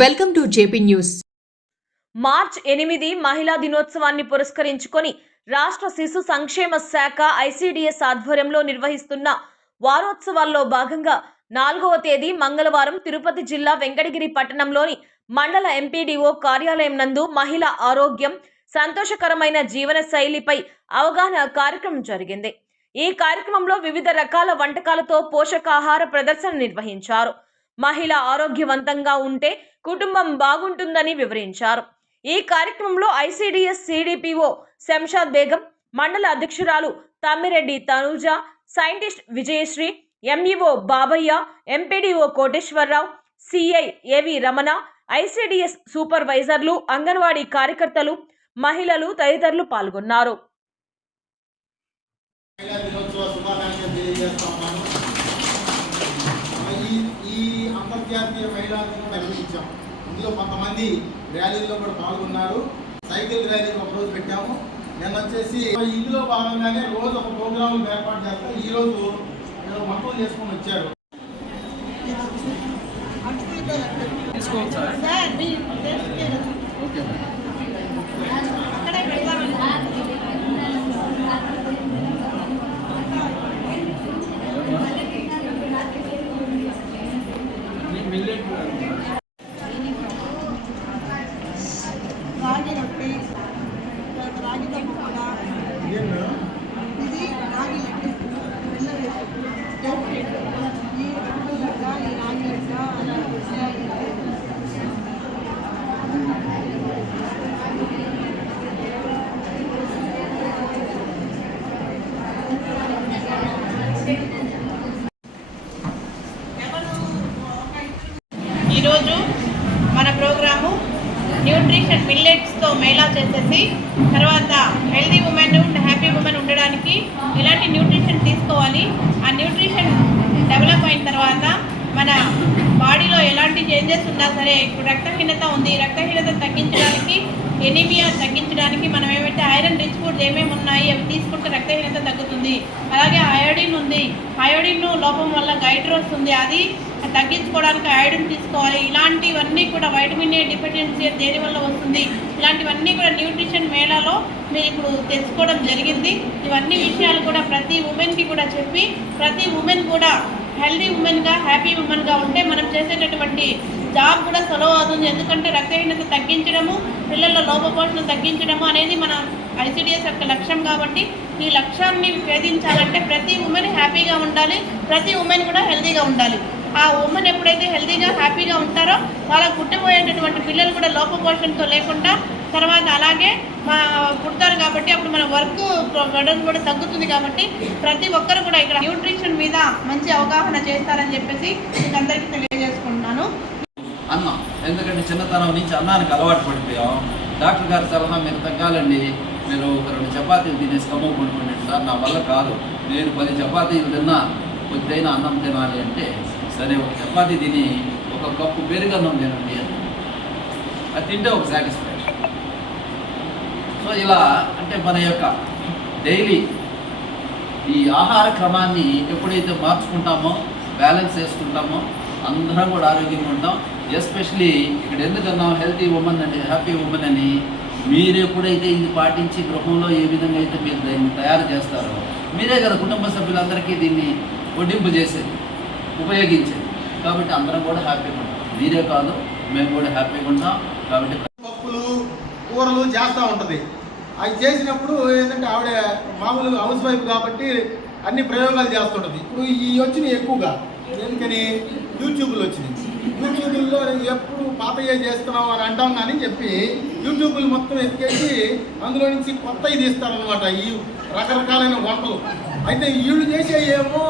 Welcome to JP news. March ఎనిమిది మహిళా దినోత్సవాన్ని పురస్కరించుకొని రాష్ట్ర శిశు సంక్షేమ శాఖ ఐసిడిఎస్ ఆధ్వర్యంలో నిర్వహిస్తున్న వారోత్సవాల్లో భాగంగా నాలుగవ తేదీ మంగళవారం తిరుపతి జిల్లా వెంకటగిరి పట్టణంలోని మండల ఎంపీడీఓ కార్యాలయం నందు మహిళా ఆరోగ్యం సంతోషకరమైన జీవన శైలిపై అవగాహన కార్యక్రమం జరిగింది. ఈ కార్యక్రమంలో వివిధ రకాల వంటకాలతో పోషకాహార ప్రదర్శన నిర్వహించారు. మహిళ ఆరోగ్యవంతంగా ఉంటే కుటుంబం బాగుంటుందని వివరించారు. ఈ కార్యక్రమంలో ఐసీడీఎస్ సిడిపిఓ శంషాద్ బేగం మండల అధ్యక్షురాలు Tammireddy Tanuja scientist Vijayasri MEO Babayya MPDO Koteswararao CI AV Ramana ICDS సూపర్వైజర్లు anganwadi కార్యకర్తలు మహిళలు తదితరులు పాల్గొన్నారు మహిళా దినోత్సవ శుభాకాంక్షలు తెలియజేస్తా ఉన్నాను ఈ ఈ అంతర్జాతీయ మహిళా నిర్వహించాం ఇందులో కొంతమంది ర్యాలీలో కూడా పాల్గొన్నారు. సైకిల్ ర్యాలీ ఒక రోజు పెట్టాము. నిన్న వచ్చేసి ఇందులో భాగంగానే రోజు ఒక ప్రోగ్రాం ఏర్పాటు చేస్తాం ఈ రోజు ఏదో వంటలు చేసుకొని వచ్చారు. ఓకే రాగి రొట్టె రాగి దమ్ము కూడా ఇది రాగి లడ్డు ఈ రొట్టె లడ్డ ఈ రాగి లడ్డ అలాగే ఈరోజు మన ప్రోగ్రాము న్యూట్రిషన్ మిల్లెట్స్తో మేళా చేసేసి తర్వాత healthy women and happy women ఉండడానికి ఎలాంటి న్యూట్రిషన్ తీసుకోవాలి? ఆ న్యూట్రిషన్ డెవలప్ అయిన తర్వాత మన బాడీలో ఎలాంటి చేంజెస్ ఉన్నా సరే ఇప్పుడు రక్తహీనత ఉంది. రక్తహీనత తగ్గించడానికి ఎనీమియా తగ్గించడానికి మనం ఏమంటే ఐరన్ రిచ్ ఫుడ్స్ ఏమేమి ఉన్నాయి అవి తీసుకుంటే రక్తహీనత తగ్గుతుంది. అలాగే అయోడిన్ ఉంది. అయోడిన్ లోపం వల్ల గైట్రోస్ ఉంది. అది తగ్గించుకోవడానికి అయోడిన్ తీసుకోవాలి. ఇలాంటివన్నీ కూడా వైటమిన్ ఏ డిఫిషియన్సీ దేని వల్ల వస్తుంది? ఇలాంటివన్నీ కూడా న్యూట్రిషన్ మేళాలో మీరు ఇప్పుడు తెలుసుకోవడం జరిగింది. ఇవన్నీ విషయాలు కూడా ప్రతి ఉమెన్కి కూడా చెప్పి ప్రతి ఉమెన్ కూడా హెల్దీ ఉమెన్గా హ్యాపీ ఉమెన్గా ఉంటే మనం చేసేటటువంటి జాబ్ కూడా సులభం అవుతుంది. ఎందుకంటే రక్తహీనత తగ్గించడము పిల్లల లోపపోషణ తగ్గించడము అనేది మన ఐసిడిఎస్ యొక్క లక్ష్యం కాబట్టి ఈ లక్ష్యాన్ని భేదించాలంటే ప్రతి ఉమెన్ హ్యాపీగా ఉండాలి ప్రతి ఉమెన్ కూడా హెల్తీగా ఉండాలి. ఆ ఉమెన్ ఎప్పుడైతే హెల్తీగా హ్యాపీగా ఉంటారో వాళ్ళకు పుట్టిపోయేటటువంటి పిల్లలు కూడా లోపపోషణతో లేకుండా తర్వాత అలాగే మా పుడతారు కాబట్టి అప్పుడు మన వర్క్ బర్డన్ కూడా తగ్గుతుంది కాబట్టి ప్రతి ఒక్కరు కూడా ఇక్కడ న్యూట్రిషన్ మీద మంచి అవగాహన చేస్తారని చెప్పేసి మీకు అందరికీ తెలియజేసుకుంటున్నాను. అన్నం ఎందుకంటే చిన్నతనం నుంచి అన్నానికి అలవాటు పడిపోయాం. డాక్టర్ గారి సలహా మీరు తగ్గాలండి. మీరు ఒక రెండు చపాతీలు తినేసి కమ్మ పడుకోండి సార్ నా వల్ల కాదు. నేను పది చపాతీలు తిన్నా కొద్దిదైనా అన్నం తినాలి అంటే సరే ఒక చపాతీ తిని ఒక కప్పు పెరుగు అన్నం తినండి అది తింటే ఒక సాటిస్ఫై సో ఇలా అంటే మన యొక్క డైలీ ఈ ఆహార క్రమాన్ని ఎప్పుడైతే మార్చుకుంటామో బ్యాలెన్స్ చేసుకుంటామో అందరం కూడా ఆరోగ్యంగా ఉంటాం. ఎస్పెషలీ ఇక్కడ ఎందుకన్నాం హెల్తీ ఉమెన్ అని హ్యాపీ ఉమెన్ అని మీరు ఎప్పుడైతే ఇది పాటించి గృహంలో ఏ విధంగా అయితే మీరు దీన్ని తయారు చేస్తారో మీరే కదా కుటుంబ సభ్యులందరికీ దీన్ని వడ్డింపు చేసేది ఉపయోగించేది. కాబట్టి అందరం కూడా హ్యాపీగా ఉంటాం. మీరే కాదు మేము కూడా హ్యాపీగా ఉంటాం. కాబట్టి పప్పులు కూరలు చేస్తూ ఉంటుంది. అవి చేసినప్పుడు ఏంటంటే ఆవిడ మామూలుగా హౌస్ వైఫ్ కాబట్టి అన్ని ప్రయోగాలు చేస్తుంటుంది. ఇప్పుడు ఈ వచ్చినాయి ఎక్కువగా. ఎందుకని? యూట్యూబ్లు వచ్చినాయి. యూట్యూబ్లో ఎప్పుడు పాతయ్య చేస్తున్నావు అని అంటాం కానీ చెప్పి యూట్యూబ్లు మొత్తం ఎత్తికేసి అందులో నుంచి కొత్తవి తీస్తారనమాట ఈ రకరకాలైన వంటలు. అయితే వీళ్ళు చేసే ఏమో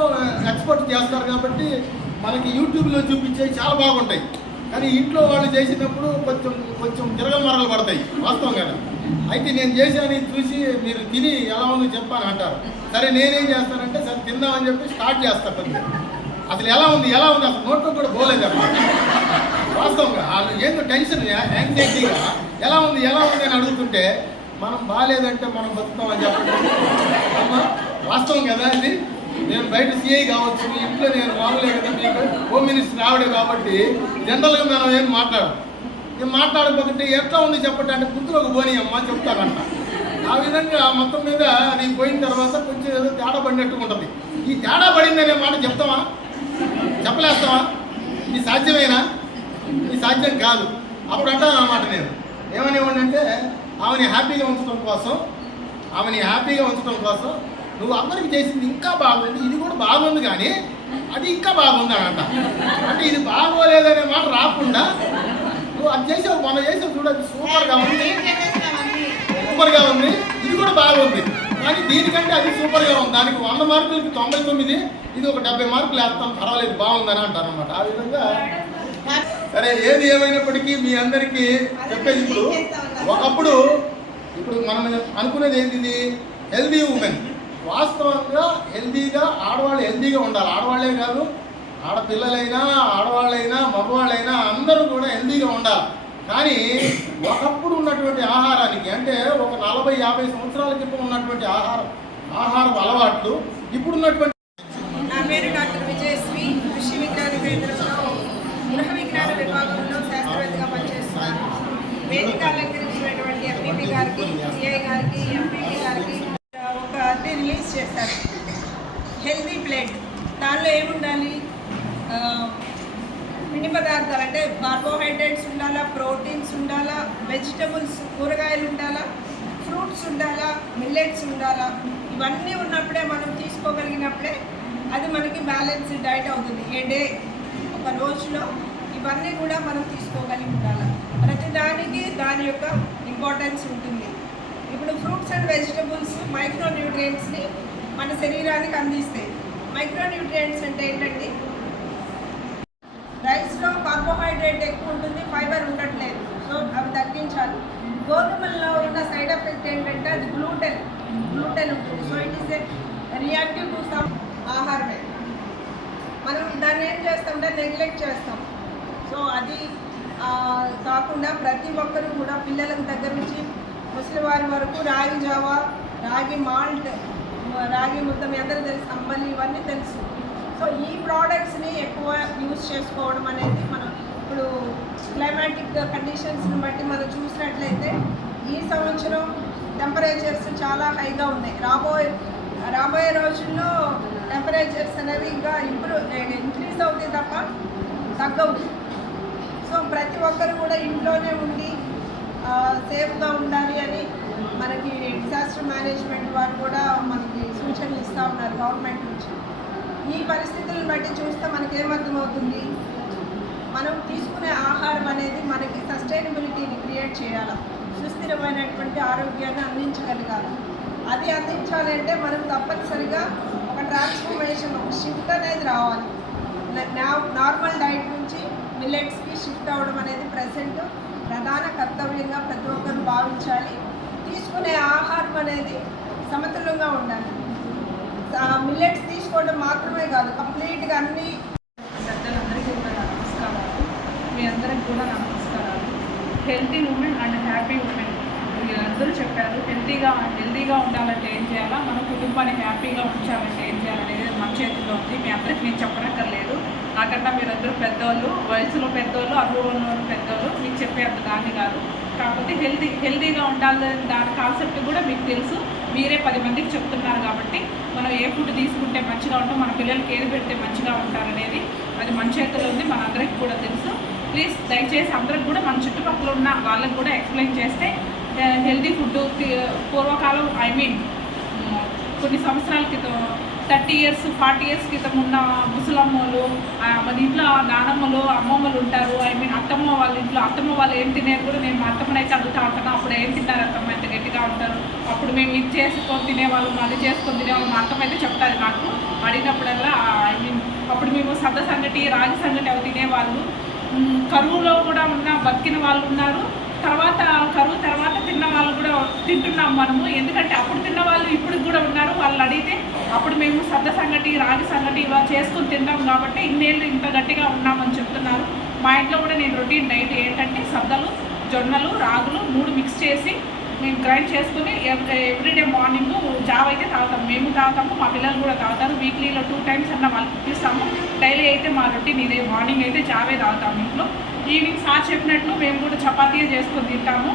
ఎక్స్పోర్ట్ చేస్తారు కాబట్టి మనకి యూట్యూబ్లో చూపించేవి చాలా బాగుంటాయి. కానీ ఇంట్లో వాళ్ళు చేసినప్పుడు కొంచెం కొంచెం తిరగమరలు పడతాయి. వాస్తవం కదా? అయితే నేను చేశాను చూసి మీరు తిని ఎలా ఉందో చెప్పాను అంటారు. సరే నేనేం చేస్తానంటే సరే తిందామని చెప్పి స్టార్ట్ చేస్తా కొద్దిగా. అసలు ఎలా ఉంది ఎలా ఉంది? అసలు నోట్లో కూడా పోలేదు అన్నమాట వాస్తవంగా వాళ్ళు ఏందో టెన్షన్ యాంగ్జైటీగా ఎలా ఉంది ఎలా ఉంది అని అడుగుతుంటే మనం బాగాలేదంటే మనం బతుకుతామని చెప్పండి. అమ్మా వాస్తవం కదా ఇది? నేను బయట సిఐ కావచ్చు ఇంట్లో నేను మామూలే కదా మీకు హోమ్ మినిస్టర్ ఆవిడే కాబట్టి జనరల్గా మనం ఏం మాట్లాడము. నేను మాట్లాడకపోతుంటే ఎట్లా ఉంది చెప్పండి అంటే గుర్తులోకి పోనీ అమ్మ చెప్తానంట. ఆ విధంగా మొత్తం మీద నేను పోయిన తర్వాత కొంచెం ఏదో తేడా పడినట్టు ఉంటుంది. ఈ తేడా పడిందనే మాట చెప్తామా చెప్పలేస్తావా? ఇది సాధ్యమేనా? ఇది సాధ్యం కాదు. అప్పుడు అంటాను అన్నమాట నేను. ఏమని అంటే ఆమెని హ్యాపీగా ఉంచడం కోసం ఆమెని హ్యాపీగా ఉంచడం కోసం నువ్వు అందరికి చేసింది ఇంకా బాగుంది ఇది కూడా బాగుంది కానీ అది ఇంకా బాగుంది అని అంట. అంటే ఇది బాగోలేదనే మాట రాకుండా నువ్వు అది చేసావు మొన్న చేసావు చూడు అది సూపర్గా ఉంది. సూపర్గా ఉంది. ఇది కూడా బాగుంది. కానీ దీనికంటే అది సూపర్గా ఉంది. దానికి వంద మార్కులకి తొంభై తొమ్మిది ఇది ఒక డెబ్బై మార్కులు వేస్తాం. పర్వాలేదు బాగుందని అంటారు అనమాట ఆ విధంగా సరే ఏది ఏమైనప్పటికీ మీ అందరికీ చెప్పేది ఇప్పుడు ఒకప్పుడు ఇప్పుడు మనం అనుకునేది ఏంటిది హెల్దీ ఉమెన్ వాస్తవంగా హెల్దీగా ఆడవాళ్ళు హెల్దీగా ఉండాలి. ఆడవాళ్ళే కాదు ఆడపిల్లలైనా ఆడవాళ్ళైనా మగవాళ్ళైనా అందరూ కూడా హెల్దీగా ఉండాలి. కానీ ఒకప్పుడు ఉన్నటువంటి ఆహారానికి అంటే ఒక నలభై యాభై సంవత్సరాల క్రితం ఉన్నటువంటి ఆహారం ఆహారపు అలవాట్లు ఇప్పుడున్నటువంటి నా పేరు డాక్టర్ విజయశ్రీ. కృషి విజ్ఞాన కేంద్రంలో గృహ విజ్ఞాన విభాగంలో శాస్త్రవేత్తగా పనిచేస్తున్నాను. వేదిక అలంకరించినటువంటి ఎంపీపీ గారికి సిఐ గారికి ఎంపీపీ గారికి ఒకటి రిలీజ్ చేశారు. హెల్దీ ప్లేట్ దానిలో ఏముండాలి? పిండి పదార్థాలు అంటే కార్బోహైడ్రేట్స్ ఉండాలా ప్రోటీన్స్ ఉండాలా వెజిటబుల్స్ కూరగాయలు ఉండాలా ఫ్రూట్స్ ఉండాలా మిల్లెట్స్ ఉండాలా ఇవన్నీ ఉన్నప్పుడే మనం తీసుకోగలిగినప్పుడే అది మనకి బ్యాలెన్స్ డైట్ అవుతుంది. ఏ డే ఒక రోజులో ఇవన్నీ కూడా మనం తీసుకోగలిగి ఉండాలి. ప్రతి దానికి దాని యొక్క ఇంపార్టెన్స్ ఉంటుంది. ఇప్పుడు ఫ్రూట్స్ అండ్ వెజిటబుల్స్ మైక్రో న్యూట్రియంట్స్ని మన శరీరానికి అందిస్తాయి. మైక్రో న్యూట్రియంట్స్ అంటే ఏంటంటే కార్బోహైడ్రేట్ ఎక్కువ ఉంటుంది ఫైబర్ ఉండట్లేదు. సో అవి తగ్గించాలి. గోధుమల్లో ఉన్న సైడ్ ఎఫెక్ట్ ఏంటంటే అది గ్లూటెన్ గ్లూటెన్ ఉంటుంది. So it is a reactive to some ఆహారమే. మనం దాన్ని ఏం చేస్తామంటే నెగ్లెక్ట్ చేస్తాం. సో అది కాకుండా ప్రతి ఒక్కరూ కూడా పిల్లలకు దగ్గర నుంచి ముసలివారి వరకు రాగి జావా రాగి మాల్ట్ రాగి ముద్ద మీ అందరూ తెలుసు అంబలి ఇవన్నీ తెలుసు. సో ఈ ప్రోడక్ట్స్ని ఎక్కువ యూజ్ చేసుకోవడం అనేది మనం ఇప్పుడు క్లైమాటిక్ కండిషన్స్ని బట్టి మనం చూసినట్లయితే ఈ సంవత్సరం టెంపరేచర్స్ చాలా హైగా ఉన్నాయి. రాబోయే రాబోయే రోజుల్లో టెంపరేచర్స్ అనేవి ఇంకా ఇంప్రూవ్ ఇంక్రీజ్ అవుతాయి తప్ప తగ్గవు. సో ప్రతి ఒక్కరు కూడా ఇంట్లోనే ఉండి సేఫ్గా ఉండాలి అని మనకి డిజాస్టర్ మేనేజ్మెంట్ వారు కూడా మనకి సూచనలు ఇస్తూ ఉన్నారు గవర్నమెంట్ నుంచి. ఈ పరిస్థితులను బట్టి చూస్తే మనకేమర్థమవుతుంది మనం తీసుకునే ఆహారం అనేది మనకి సస్టైనబిలిటీని క్రియేట్ చేయాలి? సుస్థిరమైనటువంటి ఆరోగ్యాన్ని అందించగలగాలి? అది అందించాలంటే మనం తప్పనిసరిగా ఒక ట్రాన్స్ఫర్మేషన్ ఒక షిఫ్ట్ అనేది రావాలి. నా- నార్మల్ డైట్ నుంచి మిల్లెట్స్కి షిఫ్ట్ అవ్వడం అనేది ప్రజెంట్ ప్రధాన కర్తవ్యంగా ప్రతి ఒక్కరు భావించాలి. తీసుకునే ఆహారం అనేది సమతుల్యంగా ఉండాలి. మిల్లెట్స్ తీసుకోవడం మాత్రమే కాదు కంప్లీట్గా అన్ని పెద్దలందరికీ కూడా నా నమస్కారాలు మీ అందరికి కూడా నా నమస్కారాలు healthy women and happy women అందరూ చెప్పారు హెల్తీగా హెల్తీగా ఉండాలంటే ఏం చేయాలా? మన కుటుంబాన్ని హ్యాపీగా ఉంచాలంటే ఏం చేయాలనేది మన చేతిలో ఉంది. మీ అందరికి నేను చెప్పనక్కర్లేదు. నాకన్నా మీరందరూ పెద్దవాళ్ళు వయసులో పెద్దవాళ్ళు అనుభవంలో ఉన్న పెద్దవాళ్ళు మీకు చెప్పే అంత దాన్ని కాదు. కాకపోతే హెల్తీ హెల్తీగా ఉండాలని దాని కాన్సెప్ట్ కూడా మీకు తెలుసు. మీరే పది మందికి చెప్తున్నారు కాబట్టి మనం ఏ ఫుడ్ తీసుకుంటే మంచిగా ఉంటాం మన పిల్లలకి ఏది పెడితే మంచిగా ఉంటారనేది అది మన చేతిలో ఉంది మనందరికీ కూడా తెలుసు. ప్లీజ్ దయచేసి అందరికి కూడా మన చుట్టుపక్కల ఉన్న వాళ్ళకి కూడా ఎక్స్ప్లెయిన్ చేస్తే హెల్తీ ఫుడ్ పూర్వకాలం ఐ మీన్ కొన్ని సంవత్సరాల క్రితం థర్టీ ఇయర్స్ ఫార్టీ ఇయర్స్ క్రితం ఉన్న ముసలమ్మలు మన ఇంట్లో నానమ్మలు అమ్మమ్మలు ఉంటారు. ఐ మీన్ అత్తమ్మ వాళ్ళ ఇంట్లో అత్తమ్మ వాళ్ళు ఏం తినేది కూడా నేను మా అత్తమ్మని అయితే అడుగుతా ఉంటాను అప్పుడు ఏం తిన్నారు అత్తమ్మ ఎంత గట్టిగా ఉంటారు. అప్పుడు మేము ఇది చేసుకొని తినేవాళ్ళం అది చేసుకొని తినేవాళ్ళం. మా అత్తమ్మ అయితే చెప్తారు నాకు. అడిగినప్పుడల్లా ఐ మీన్ అప్పుడు మేము సద్ద సంగటి రాగి సంగటి అవి తినేవాళ్ళు. కరువులో కూడా ఉన్న బతికిన వాళ్ళు ఉన్నారు. తర్వాత కరువు తర్వాత తిన్న వాళ్ళు కూడా తింటున్నాం మనము. ఎందుకంటే అప్పుడు తిన్న వాళ్ళు ఇప్పుడు కూడా ఉన్నారు. వాళ్ళు అడిగితే అప్పుడు మేము సద్ద సంగటి రాగి సంగటి ఇలా చేసుకుని తిన్నాం కాబట్టి ఇన్నేళ్ళు ఇంత గట్టిగా ఉన్నామని చెప్తున్నారు. మా ఇంట్లో కూడా నేను రొటీన్ డైట్ ఏంటంటే సద్దలు జొన్నలు రాగులు మూడు మిక్స్ చేసి మేము గ్రైండ్ చేసుకుని ఎవ్రీడే మార్నింగ్ జాబ్ అయితే తాగుతాం. మేము తాగుతాము మా పిల్లలు కూడా తాగుతారు. వీక్లీలో టూ టైమ్స్ అన్న వాళ్ళకి ఇస్తాము డైలీ అయితే మా రొటీన్ ఇదే మార్నింగ్ అయితే జావే తాగుతాము ఇంట్లో. ఈవినింగ్ సార్ చెప్పినట్లు మేము కూడా చపాతీ చేసుకొని తింటాము.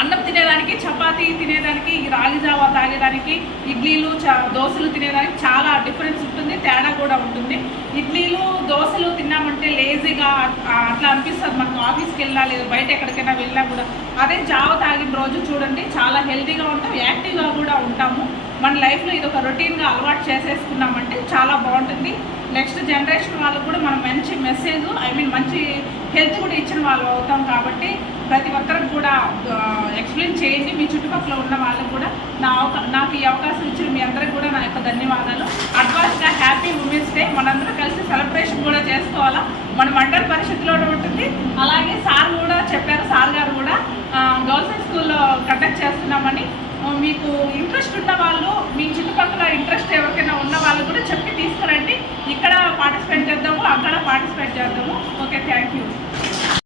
అన్నం తినేదానికి చపాతీ తినేదానికి రాగి జావా తాగేదానికి ఇడ్లీలు చ దోశలు తినేదానికి చాలా డిఫరెన్స్ ఉంటుంది తేడా కూడా ఉంటుంది. ఇడ్లీలు దోశలు తిన్నామంటే లేజీగా అట్లా అనిపిస్తుంది. మనకు ఆఫీస్కి వెళ్ళాలి బయట ఎక్కడికైనా వెళ్ళినా కూడా. అదే జావ తాగిన రోజు చూడండి చాలా హెల్తీగా ఉంటాం యాక్టివ్గా కూడా ఉంటాము. మన లైఫ్లో ఇది ఒక రొటీన్గా అలవాటు చేసేసుకున్నామంటే చాలా బాగుంటుంది. నెక్స్ట్ జనరేషన్ వాళ్ళకు కూడా మనం మంచి మెసేజ్ ఐ మీన్ మంచి హెల్త్ కూడా ఇచ్చిన వాళ్ళు అవుతాం కాబట్టి ప్రతి ఒక్కరికి కూడా ఎక్స్ప్లెయిన్ చేయండి. మీ చుట్టుపక్కల ఉన్న వాళ్ళకు కూడా నా అవకా నాకు ఈ అవకాశం ఇచ్చిన మీ అందరికి కూడా నా యొక్క ధన్యవాదాలు. అడ్వాన్స్గా హ్యాపీ ఉమెన్స్ డే. మనందరూ మన మండల పరిషత్లో ఉంటుంది. అలాగే సార్ కూడా చెప్పారు సార్ గారు కూడా గవర్నమెంట్ స్కూల్లో కండక్ట్ చేస్తున్నామని. మీకు ఇంట్రెస్ట్ ఉన్న వాళ్ళు మీ చుట్టుపక్కల ఇంట్రెస్ట్ ఎవరికైనా ఉన్న వాళ్ళు కూడా చెప్పి తీసుకురండి. ఇక్కడ పార్టిసిపేట్ చేద్దాము అక్కడ పార్టిసిపేట్ చేద్దాము. Okay thank you.